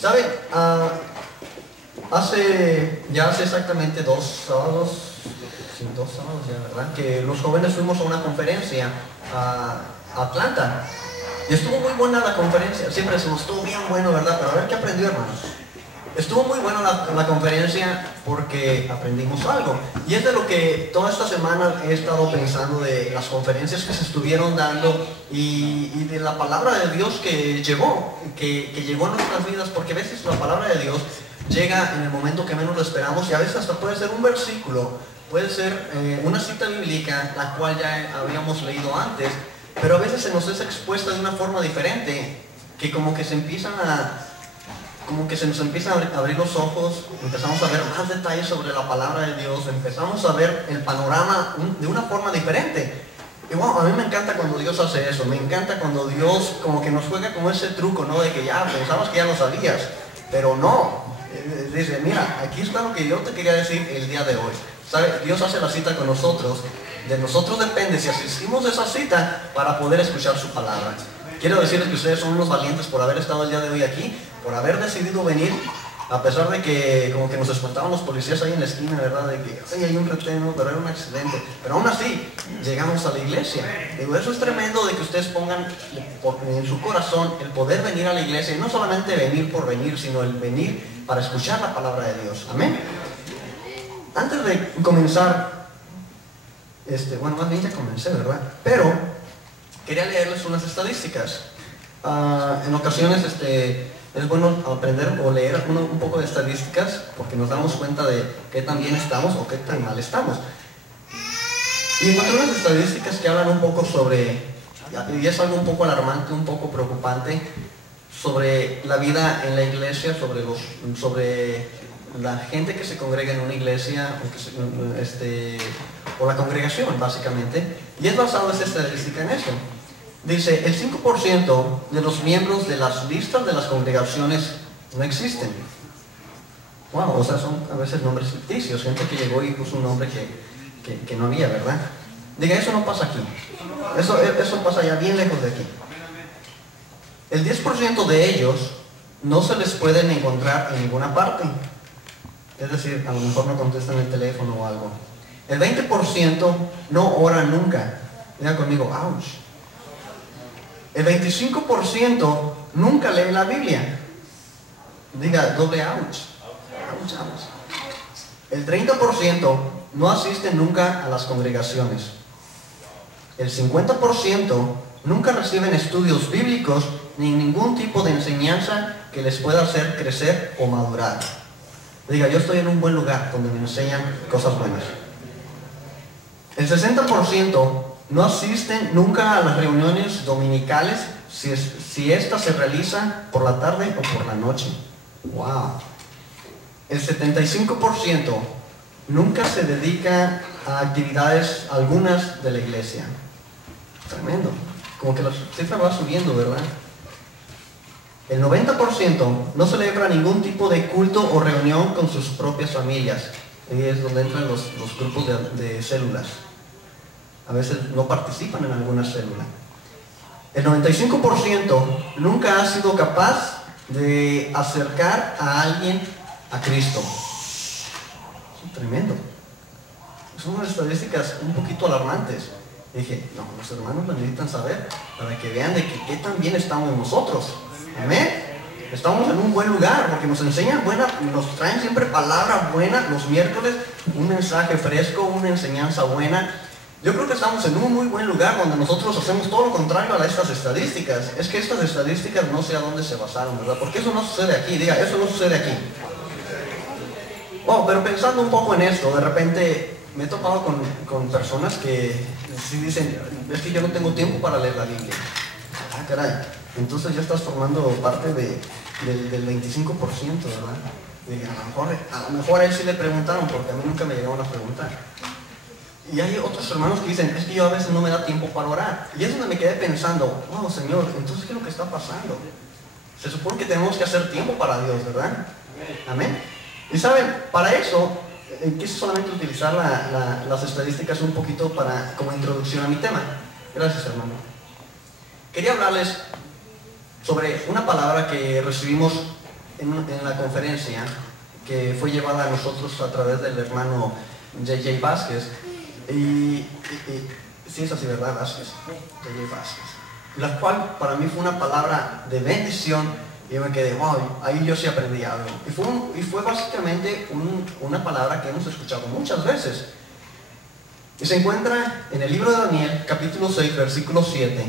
¿Sabe? Hace exactamente 2 sábados, sí, 2 sábados ya, ¿verdad? Que los jóvenes fuimos a una conferencia a Atlanta. Y estuvo muy buena la conferencia, siempre decimos, estuvo bien bueno, ¿verdad? Pero a ver qué aprendió, hermanos. Estuvo muy buena la conferencia porque aprendimos algo. Y es de lo que toda esta semana he estado pensando, de las conferencias que se estuvieron dando y de la palabra de Dios que llegó a nuestras vidas, porque a veces la palabra de Dios llega en el momento que menos lo esperamos, y a veces hasta puede ser un versículo, puede ser una cita bíblica, la cual ya habíamos leído antes, pero a veces se nos es expuesta de una forma diferente, que como que se nos empiezan a abrir los ojos, empezamos a ver más detalles sobre la palabra de Dios, empezamos a ver el panorama de una forma diferente. Y bueno, a mí me encanta cuando Dios hace eso, me encanta cuando Dios como que nos juega como ese truco, ¿no? De que ya pensabas que ya lo sabías, pero no. Dice, mira, aquí está lo que yo te quería decir el día de hoy. ¿Sabe? Dios hace la cita con nosotros, de nosotros depende si asistimos a esa cita para poder escuchar su palabra. Quiero decirles que ustedes son unos valientes por haber estado el día de hoy aquí, por haber decidido venir, a pesar de que como que nos espantaban los policías ahí en la esquina, ¿verdad? De que ay, hay un reteno, pero era un accidente. Pero aún así, llegamos a la iglesia. Digo, eso es tremendo, de que ustedes pongan en su corazón el poder venir a la iglesia, y no solamente venir por venir, sino el venir para escuchar la palabra de Dios. Amén. Antes de comenzar, bueno, más bien ya comencé, ¿verdad? Pero quería leerles unas estadísticas. En ocasiones es bueno aprender o leer un poco de estadísticas, porque nos damos cuenta de qué tan bien estamos o qué tan mal estamos. Y encontré unas estadísticas que hablan un poco sobre, y es algo un poco alarmante, un poco preocupante, sobre la vida en la iglesia, sobre la gente que se congrega en una iglesia, o la congregación, básicamente. Y es basado esta estadística en eso. Dice, el 5% de los miembros de las listas de las congregaciones no existen. Wow, o sea, son a veces nombres ficticios, gente que llegó y puso un nombre que no había, ¿verdad? Diga, eso no pasa aquí. Eso pasa ya bien lejos de aquí. El 10% de ellos no se les pueden encontrar en ninguna parte. Es decir, a lo mejor no contestan el teléfono o algo. El 20% no ora nunca. Diga conmigo, ouch. El 25% nunca lee la Biblia. Diga, doble ouch. Ouch, ouch. El 30% no asiste nunca a las congregaciones. El 50% nunca reciben estudios bíblicos ni ningún tipo de enseñanza que les pueda hacer crecer o madurar. Diga, yo estoy en un buen lugar donde me enseñan cosas buenas. El 60% no asisten nunca a las reuniones dominicales si estas se realizan por la tarde o por la noche. ¡Wow! El 75% nunca se dedica a actividades algunas de la iglesia. Tremendo. Como que la cifra va subiendo, ¿verdad? El 90% no celebra ningún tipo de culto o reunión con sus propias familias. Ahí es donde entran los grupos de células. A veces no participan en alguna célula. El 95% nunca ha sido capaz de acercar a alguien a Cristo. Es tremendo. Son unas estadísticas un poquito alarmantes. Y dije, no, los hermanos lo necesitan saber para que vean de qué tan bien estamos nosotros. Amén. Estamos en un buen lugar porque nos enseñan nos traen siempre palabra buena los miércoles, un mensaje fresco, una enseñanza buena. Yo creo que estamos en un muy buen lugar donde nosotros hacemos todo lo contrario a estas estadísticas. Es que estas estadísticas no sé a dónde se basaron, ¿verdad? Porque eso no sucede aquí. Diga, eso no sucede aquí. Pero pensando un poco en esto, de repente me he topado con personas que sí dicen, es que yo no tengo tiempo para leer la Biblia. Ah, caray. Entonces ya estás formando parte del 25%, ¿verdad? Y a lo mejor a él sí le preguntaron, porque a mí nunca me llegaron a preguntar. Y hay otros hermanos que dicen, es que yo a veces no me da tiempo para orar. Y es donde me quedé pensando, wow, Señor, entonces ¿qué es lo que está pasando? Se supone que tenemos que hacer tiempo para Dios, ¿verdad? Amén. Y saben, para eso, quise solamente utilizar las estadísticas un poquito como introducción a mi tema. Gracias, hermano. Quería hablarles sobre una palabra que recibimos en la conferencia que fue llevada a nosotros a través del hermano J.J. Vázquez, sí es así, ¿verdad? Vázquez, J.J. Vázquez, la cual para mí fue una palabra de bendición, y yo me quedé, wow, ahí yo sí aprendí algo. Y fue básicamente una palabra que hemos escuchado muchas veces. Y se encuentra en el libro de Daniel, capítulo 6, versículo 7,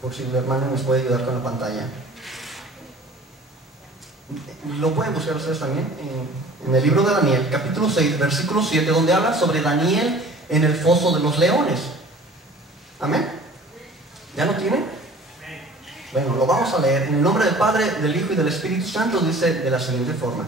por si el hermano nos puede ayudar con la pantalla. Lo pueden buscar ustedes también en el libro de Daniel, capítulo 6, versículo 7, donde habla sobre Daniel en el foso de los leones. ¿Amén? ¿Ya lo tienen? Bueno, lo vamos a leer. En el nombre del Padre, del Hijo y del Espíritu Santo, dice de la siguiente forma: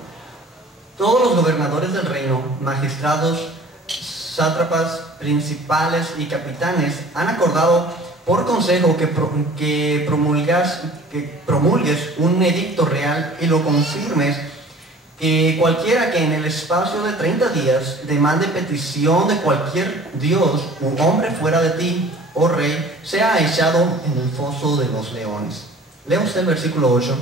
todos los gobernadores del reino, magistrados, sátrapas, principales y capitanes han acordado por consejo que promulgues un edicto real y lo confirmes, que cualquiera que en el espacio de 30 días demande petición de cualquier dios u hombre fuera de ti, oh rey, sea echado en el foso de los leones. Lea usted el versículo 8.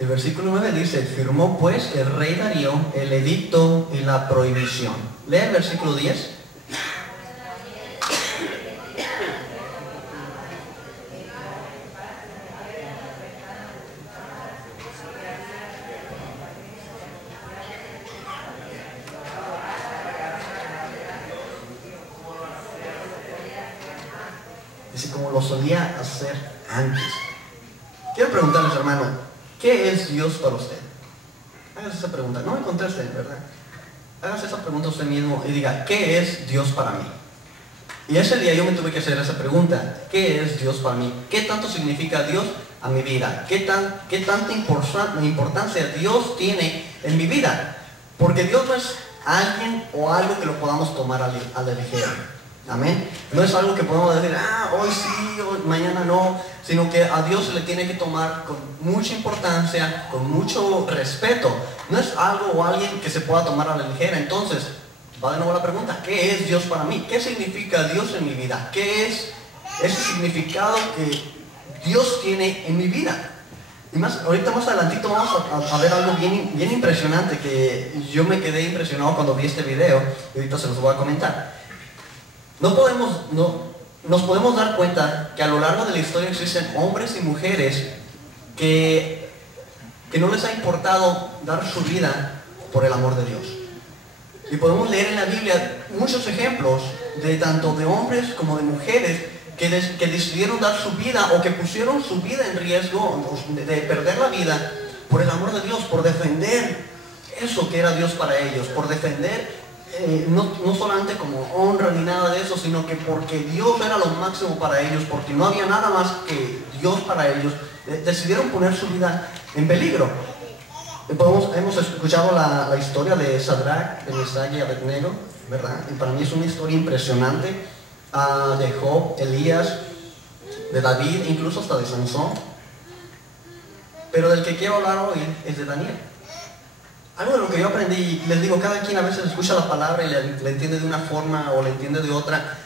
El versículo 9 dice: firmó pues el rey Darío el edicto y la prohibición. Lea el versículo 10. Dice, como lo solía hacer antes. Quiero preguntarles, hermano, ¿qué es Dios para usted? Hágase esa pregunta. No me conteste, ¿verdad? Hágase esa pregunta usted mismo y diga, ¿qué es Dios para mí? Y ese día yo me tuve que hacer esa pregunta. ¿Qué es Dios para mí? ¿Qué tanto significa Dios a mi vida? ¿Qué tanta importancia Dios tiene en mi vida? Porque Dios no es alguien o algo que lo podamos tomar a la ligera. Amén. No es algo que podemos decir, hoy sí, hoy, mañana no, sino que a Dios se le tiene que tomar con mucha importancia, con mucho respeto. No es algo o alguien que se pueda tomar a la ligera. Entonces, va de nuevo la pregunta, ¿qué es Dios para mí? ¿Qué significa Dios en mi vida? ¿Qué es ese significado que Dios tiene en mi vida? Y ahorita más adelantito vamos a ver algo bien impresionante, que yo me quedé impresionado cuando vi este video, y ahorita se los voy a comentar. Nos podemos dar cuenta que a lo largo de la historia existen hombres y mujeres que no les ha importado dar su vida por el amor de Dios. Y podemos leer en la Biblia muchos ejemplos de tanto de hombres como de mujeres que decidieron dar su vida o que pusieron su vida en riesgo de perder la vida por el amor de Dios, por defender eso que era Dios para ellos, por defender no solamente como honra ni nada de eso, sino que porque Dios era lo máximo para ellos, porque no había nada más que Dios para ellos, decidieron poner su vida en peligro. Hemos escuchado la historia de Sadrach, de Mesach y Abednego, ¿verdad? Y para mí es una historia impresionante, de Job, Elías, de David, incluso hasta de Sansón. Pero del que quiero hablar hoy es de Daniel. Algo de lo que yo aprendí, les digo, cada quien a veces escucha la palabra y le entiende de una forma o le entiende de otra,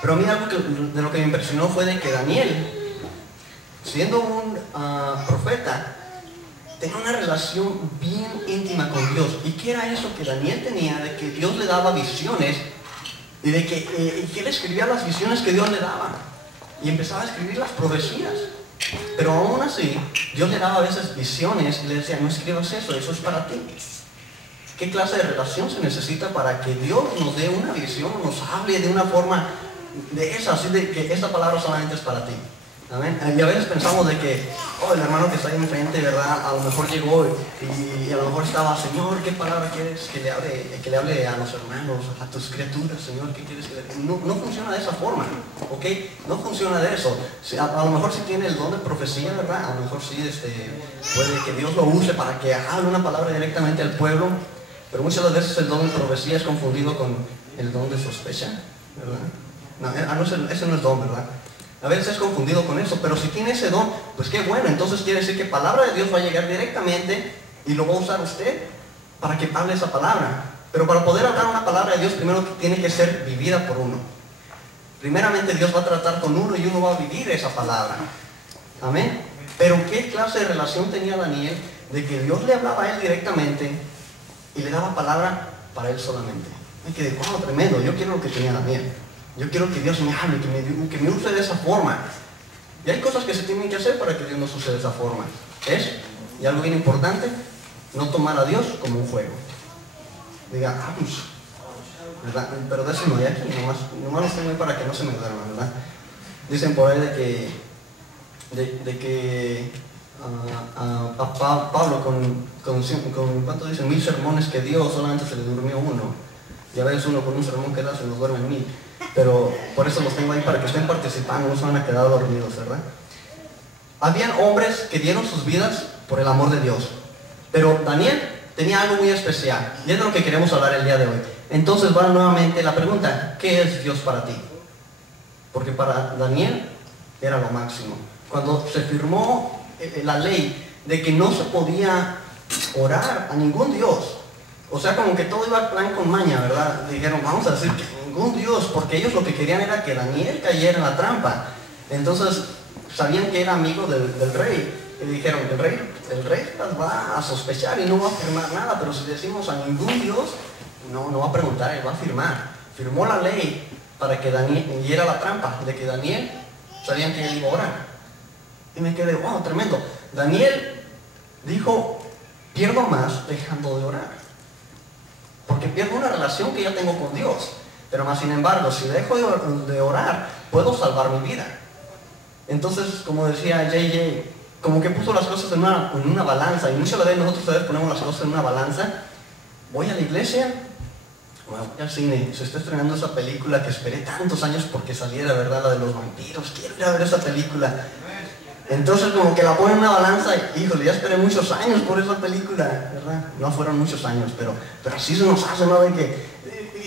pero a mí algo de lo que me impresionó fue de que Daniel, siendo un profeta, tenía una relación bien íntima con Dios. ¿Y qué era eso que Daniel tenía? De que Dios le daba visiones y de que él escribía las visiones que Dios le daba y empezaba a escribir las profecías. Pero aún así, Dios le daba a veces visiones y le decía, no escribas eso, eso es para ti. ¿Qué clase de relación se necesita para que Dios nos dé una visión, nos hable de una forma de esa, así de que esta palabra solamente es para ti? ¿Amén? Y a veces pensamos de que, el hermano que está ahí enfrente, ¿verdad? A lo mejor llegó y a lo mejor estaba, Señor, ¿qué palabra quieres que le hable a los hermanos, a tus criaturas, Señor? ¿Qué quieres que le diga? No funciona de esa forma, ¿ok? No funciona de eso. A lo mejor sí tiene el don de profecía, ¿verdad? A lo mejor sí puede que Dios lo use para que hable una palabra directamente al pueblo, pero muchas veces el don de profecía es confundido con el don de sospecha, ¿verdad? No, ese no es don, ¿verdad? A veces es confundido con eso, pero si tiene ese don, pues qué bueno. Entonces quiere decir que palabra de Dios va a llegar directamente y lo va a usar usted para que hable esa palabra. Pero para poder hablar una palabra de Dios, primero tiene que ser vivida por uno. Primeramente Dios va a tratar con uno y uno va a vivir esa palabra. Amén. Pero ¿qué clase de relación tenía Daniel de que Dios le hablaba a él directamente y le daba palabra para él solamente? Y que wow, tremendo, yo quiero lo que tenía Daniel. Yo quiero que Dios me hable, que me use de esa forma. Y hay cosas que se tienen que hacer para que Dios nos use de esa forma. Y algo bien importante, no tomar a Dios como un juego. Diga, ¿verdad? Pero de eso no hay aquí, nomás los tengo ahí para que no se me duerman, ¿verdad? Dicen por ahí de que Pablo con ¿cuánto dicen? 1000 sermones que dio, solamente se le durmió uno. Ya ves, uno con un sermón que da se nos duermen 1000. Pero por eso los tengo ahí para que estén participando, no se van a quedar dormidos, ¿verdad? Habían hombres que dieron sus vidas por el amor de Dios. Pero Daniel tenía algo muy especial. Y es de lo que queremos hablar el día de hoy. Entonces va nuevamente la pregunta, ¿qué es Dios para ti? Porque para Daniel era lo máximo. Cuando se firmó la ley de que no se podía orar a ningún Dios, o sea, como que todo iba al plan con maña, ¿verdad? Dijeron, vamos a decir que ningún Dios, porque ellos lo que querían era que Daniel cayera en la trampa. Entonces, sabían que era amigo del rey. Y dijeron, el rey las va a sospechar y no va a firmar nada, pero si decimos a ningún Dios, no va a preguntar, él va a firmar. Firmó la ley para que Daniel, y era la trampa, de que Daniel, sabían que él iba a orar. Y me quedé, wow, tremendo. Daniel dijo, pierdo más dejando de orar. Porque pierdo una relación que ya tengo con Dios. Pero más sin embargo, si dejo de orar, puedo salvar mi vida. Entonces, como decía JJ, como que puso las cosas en una balanza. Y muchas veces nosotros a veces ponemos las cosas en una balanza. Voy a la iglesia, voy al cine, se está estrenando esa película que esperé tantos años porque saliera, ¿verdad? La de los vampiros, quiero ir a ver esa película. Entonces como que la pongo en una balanza y, híjole, ya esperé muchos años por esa película, ¿verdad? No fueron muchos años, pero así se nos hace, ¿no? De que,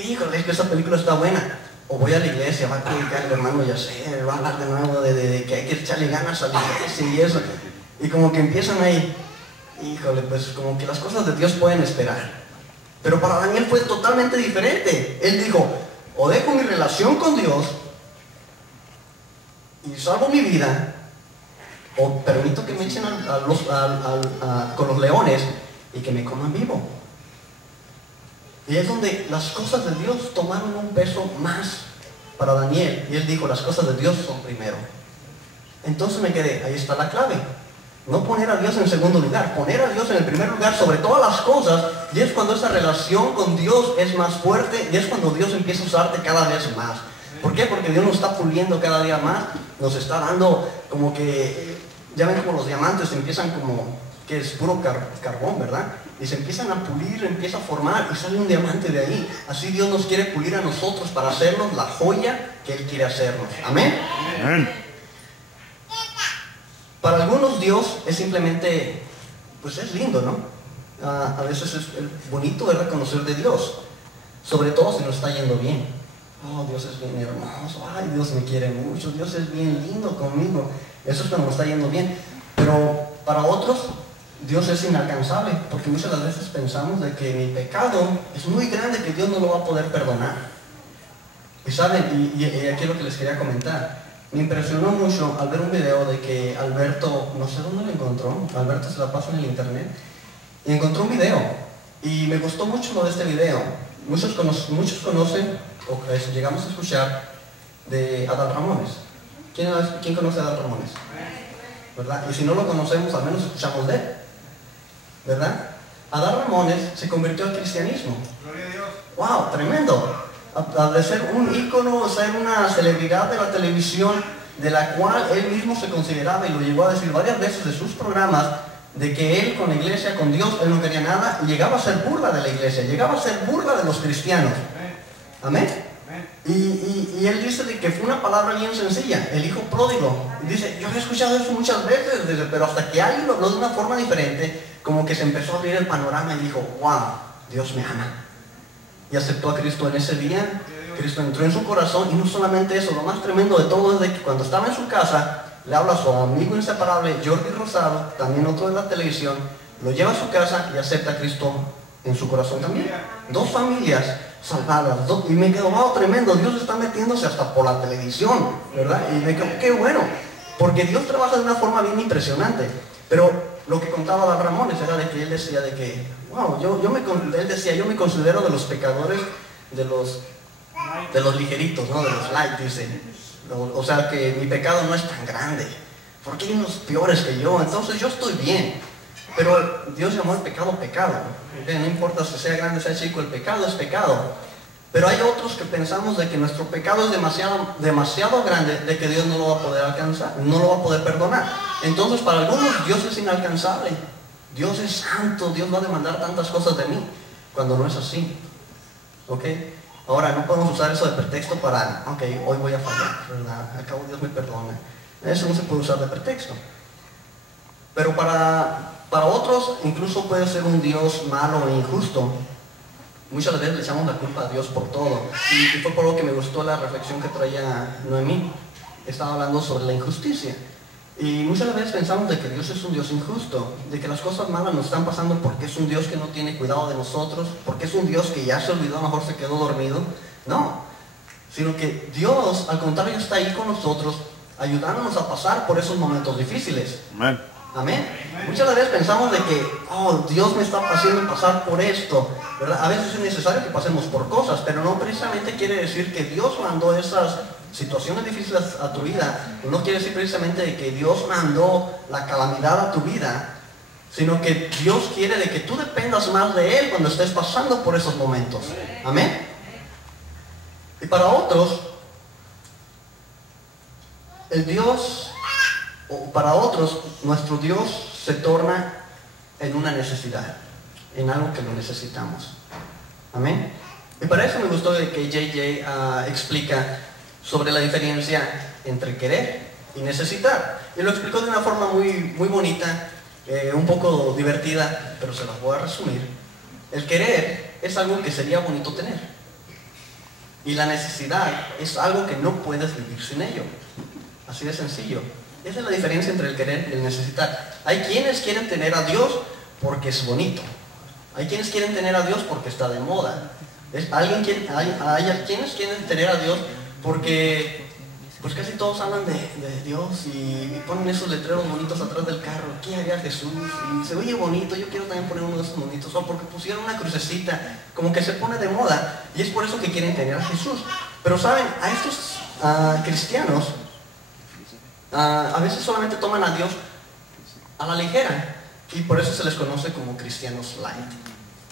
híjole, es que esa película está buena. O voy a la iglesia, va a predicar el hermano Yacer, va a hablar de nuevo de que hay que echarle ganas a la iglesia y eso. Y como que empiezan ahí, híjole, pues como que las cosas de Dios pueden esperar. Pero para Daniel fue totalmente diferente. Él dijo, o dejo mi relación con Dios y salvo mi vida, o permito que me echen con los leones y que me coman vivo. Y es donde las cosas de Dios tomaron un peso más para Daniel. Y él dijo, las cosas de Dios son primero. Entonces me quedé, ahí está la clave. No poner a Dios en segundo lugar, poner a Dios en el primer lugar sobre todas las cosas. Y es cuando esa relación con Dios es más fuerte y es cuando Dios empieza a usarte cada vez más. ¿Por qué? Porque Dios nos está puliendo cada día más, nos está dando como que, ya ven como los diamantes empiezan como, que es puro carbón, ¿verdad? Y se empiezan a pulir, empieza a formar y sale un diamante de ahí. Así Dios nos quiere pulir a nosotros para hacernos la joya que Él quiere hacernos. Amén. Amén. Para algunos Dios es simplemente, pues es lindo, ¿no? A veces es bonito de reconocer de Dios, sobre todo si nos está yendo bien. Oh, Dios es bien hermoso, ay, Dios me quiere mucho, Dios es bien lindo conmigo. Eso es cuando nos está yendo bien. Pero para otros, Dios es inalcanzable, porque muchas de las veces pensamos de que mi pecado es muy grande, que Dios no lo va a poder perdonar. Y saben, y aquí es lo que les quería comentar. Me impresionó mucho al ver un video de que Alberto, no sé dónde lo encontró, Alberto se la pasa en el internet, y encontró un video, y me gustó mucho lo de este video. Muchos conocen, o llegamos a escuchar, de Adal Ramones. ¿Quién conoce a Adal Ramones? ¿Verdad? Y si no lo conocemos, al menos escuchamos de él, ¿verdad? Adal Ramones se convirtió al cristianismo. Gloria a Dios. ¡Wow! Tremendo. De ser un ícono, ser una celebridad de la televisión, de la cual él mismo se consideraba, y lo llegó a decir varias veces de sus programas, de que él con la iglesia, con Dios, él no quería nada, y llegaba a ser burla de la iglesia, llegaba a ser burla de los cristianos. Amén. Y él dice de que fue una palabra bien sencilla, el hijo pródigo. Y dice, yo he escuchado eso muchas veces, pero hasta que alguien lo habló de una forma diferente, como que se empezó a abrir el panorama y dijo, wow, Dios me ama. Y aceptó a Cristo en ese día. Cristo entró en su corazón, y no solamente eso, lo más tremendo de todo es de que cuando estaba en su casa, le habla a su amigo inseparable, Jordi Rosado, también otro de la televisión, lo lleva a su casa y acepta a Cristo en su corazón también. 2 familias salvadas, y me quedó, wow, tremendo, Dios está metiéndose hasta por la televisión, ¿verdad? Y me quedó, qué bueno, porque Dios trabaja de una forma bien impresionante. Pero lo que contaba Ramones era de que él decía de que, wow, él decía, yo me considero de los pecadores, de los ligeritos, ¿no? De los light, dice. O sea, que mi pecado no es tan grande, porque hay unos peores que yo, entonces yo estoy bien. Pero Dios llamó el pecado pecado, ¿okay? No importa si sea grande o sea chico, el pecado es pecado. Pero hay otros que pensamos de que nuestro pecado es demasiado grande, de que Dios no lo va a poder alcanzar, no lo va a poder perdonar. Entonces para algunos Dios es inalcanzable, Dios es santo, Dios va a demandar tantas cosas de mí, cuando no es así. ¿Ok? Ahora no podemos usar eso de pretexto para, ok, hoy voy a fallar, ¿verdad? Al cabo Dios me perdona. Eso no se puede usar de pretexto. Pero para otros incluso puede ser un Dios malo e injusto. Muchas veces le echamos la culpa a Dios por todo. Y fue por lo que me gustó la reflexión que traía Noemí. Estaba hablando sobre la injusticia. Y muchas veces pensamos de que Dios es un Dios injusto, de que las cosas malas nos están pasando porque es un Dios que no tiene cuidado de nosotros, porque es un Dios que ya se olvidó, a lo mejor se quedó dormido. No, sino que Dios, al contrario, está ahí con nosotros, ayudándonos a pasar por esos momentos difíciles. Amén. Amén. Muchas veces pensamos de que, oh, Dios me está haciendo pasar por esto, ¿verdad? A veces es necesario que pasemos por cosas, pero no precisamente quiere decir que Dios mandó esas situaciones difíciles a tu vida. No quiere decir precisamente de que Dios mandó la calamidad a tu vida, sino que Dios quiere de que tú dependas más de Él cuando estés pasando por esos momentos. Amén. Y para otros, para otros, nuestro Dios se torna en una necesidad, en algo que lo necesitamos. Amén. Y para eso me gustó de que JJ explica sobre la diferencia entre querer y necesitar. Y lo explicó de una forma muy bonita, un poco divertida, pero se las voy a resumir. El querer es algo que sería bonito tener. Y la necesidad es algo que no puedes vivir sin ello. Así de sencillo. Esa es la diferencia entre el querer y el necesitar. Hay quienes quieren tener a Dios porque es bonito. Hay quienes quieren tener a Dios porque está de moda. Hay quienes quieren tener a Dios porque pues casi todos hablan de Dios y ponen esos letreros bonitos atrás del carro. ¿Qué haría Jesús? Y se oye bonito, yo quiero también poner uno de esos bonitos. O porque pusieron una crucecita, como que se pone de moda. Y es por eso que quieren tener a Jesús. Pero saben, a estos cristianos a veces solamente toman a Dios a la ligera. Y por eso se les conoce como cristianos light,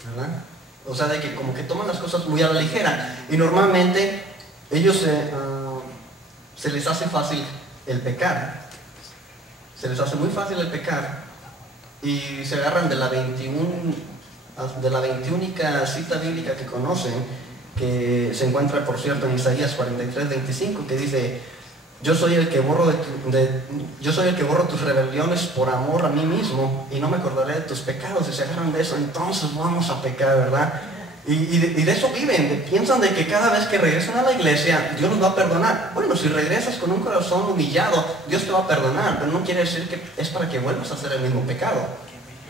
¿verdad? O sea, de que como que toman las cosas muy a la ligera. Y normalmente ellos se les hace fácil el pecar. Se les hace muy fácil el pecar. Y se agarran de la 21ª cita bíblica que conocen, que se encuentra, por cierto, en Isaías 43:25, que dice: yo soy el que borro tus rebeliones por amor a mí mismo, y no me acordaré de tus pecados. Y se agarran de eso, entonces vamos a pecar, ¿verdad? Y de eso viven, piensan de que cada vez que regresan a la iglesia, Dios nos va a perdonar. Bueno, si regresas con un corazón humillado, Dios te va a perdonar, pero no quiere decir que es para que vuelvas a hacer el mismo pecado.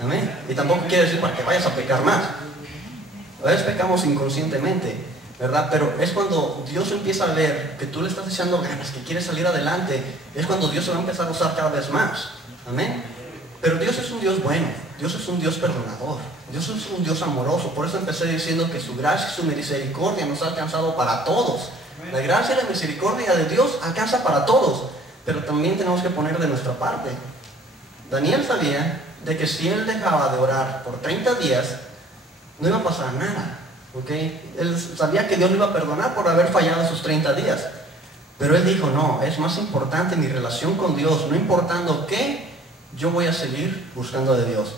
Amén. Y tampoco quiere decir para que vayas a pecar más. A veces pecamos inconscientemente, ¿verdad? Pero es cuando Dios empieza a ver que tú le estás echando ganas, que quieres salir adelante, es cuando Dios se va a empezar a usar cada vez más. Amén. Pero Dios es un Dios bueno, Dios es un Dios perdonador, Dios es un Dios amoroso. Por eso empecé diciendo que su gracia y su misericordia nos ha alcanzado para todos. La gracia y la misericordia de Dios alcanza para todos, pero también tenemos que poner de nuestra parte. Daniel sabía de que si él dejaba de orar por 30 días, no iba a pasar nada. ¿Okay? Él sabía que Dios lo iba a perdonar por haber fallado esos 30 días. Pero él dijo, no, es más importante mi relación con Dios. No importando qué, yo voy a seguir buscando de Dios.